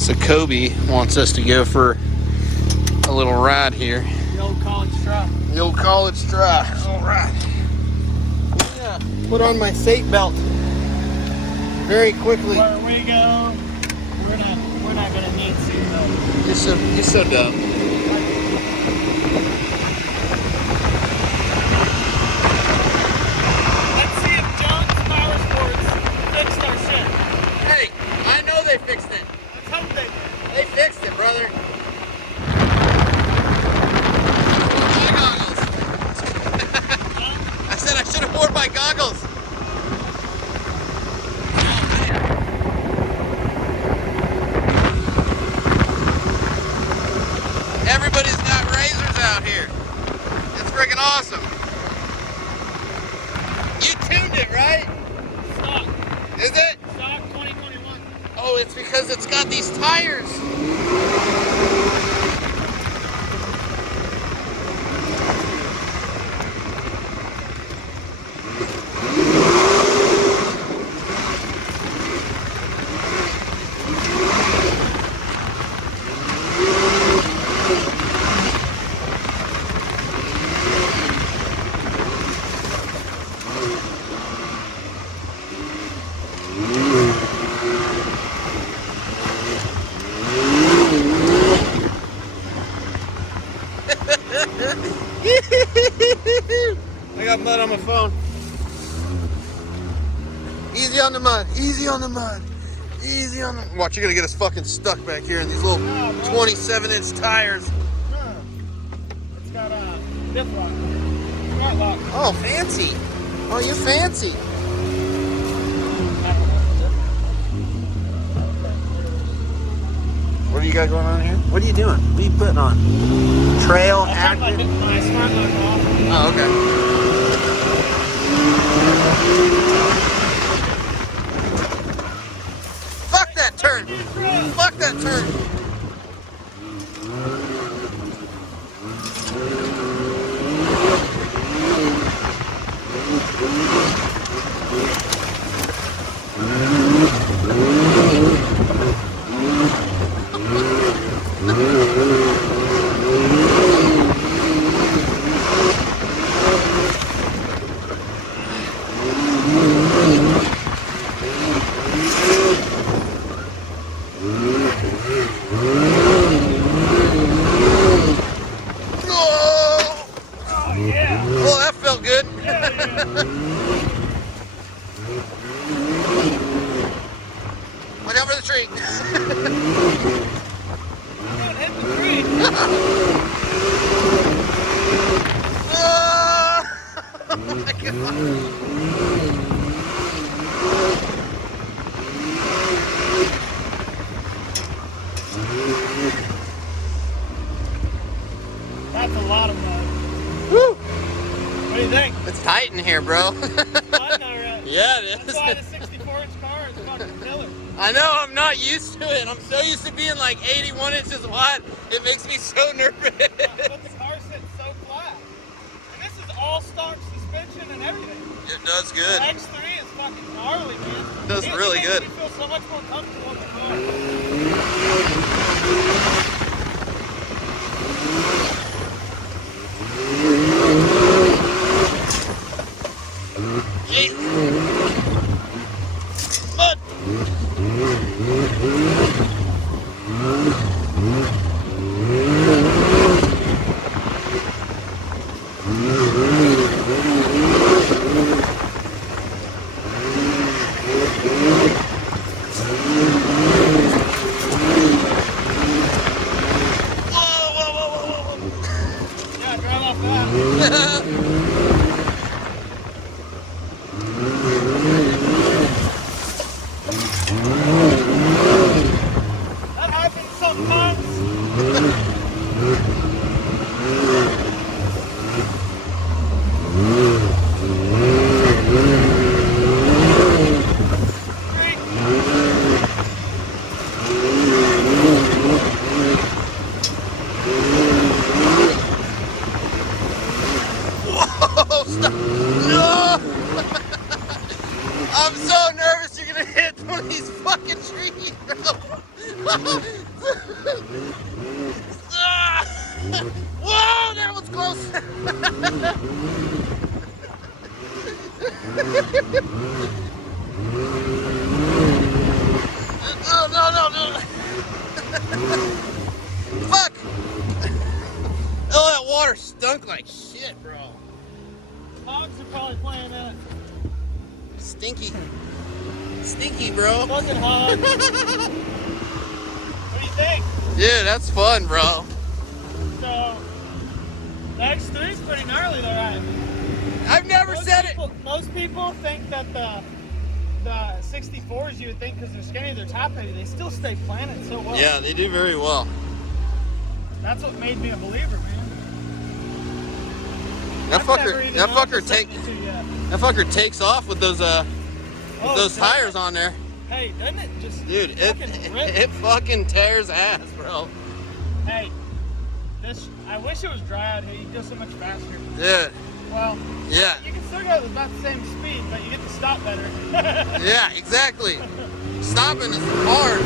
So Kobe wants us to go for a little ride here. The old college try. The old college try. All right. Yeah. Put on my seatbelt very quickly. Where we go, we're not gonna need seatbelts. You're so dumb. Let's see if John's Power Sports fixed our shit. Hey, I know they fixed it. Let's hope they did. They fixed it, brother. I said I should have worn my goggles. Everybody's got razors out here. It's freaking awesome. You tuned it, right? Stock. Is it? Stock 2021. Oh, it's because it's got these tires. I got mud on my phone. Easy on the mud. Easy on the mud. Easy on the... Watch, you're gonna get us fucking stuck back here in these little 27-inch tires. It's got a diff lock. Front lock. Oh, fancy. Oh, you fancy. What do you got going on here? What are you doing? What are you putting on? Trail I turned active? my smart lock off. Oh, okay. Fuck that turn! Fuck that turn! Oh yeah. Well, that felt good. Watch out for the tree. Don't hit the tree. Oh my God. That's a lot of mud. Woo! What do you think? It's tight in here, bro. Mud, alright. Yeah, it That's is. why the 64-inch car is fucking killer. I know, I'm not used to it. I'm so used to being like 81 inches wide. It makes me so nervous. But the car sits so flat. And this is all stock suspension and everything. It does The good. X3 is fucking gnarly, man. It does really makes good. me feel so much more comfortable in the car. Yeet. Mud. Whoa, that was close. No. Fuck. Oh, that water stunk like shit, bro. Hogs are probably playing in it. Stinky, bro. Fucking hogs. What do you think? Yeah, that's fun, bro. So, the X3 is pretty gnarly though, right? I've never said it. Most people think that the 64s, you would think because they're skinny, they're top heavy, they still stay planted so well. Yeah, they do very well. That's what made me a believer, man. That fucker takes off with those tires on there. Hey, doesn't it just Dude, fucking rip? it fucking tears ass, bro. Hey, I wish it was dry out here. You'd go so much faster. Yeah. Well, Yeah. you can still go at about the same speed, but you get to stop better. Yeah, exactly. Stopping is hard.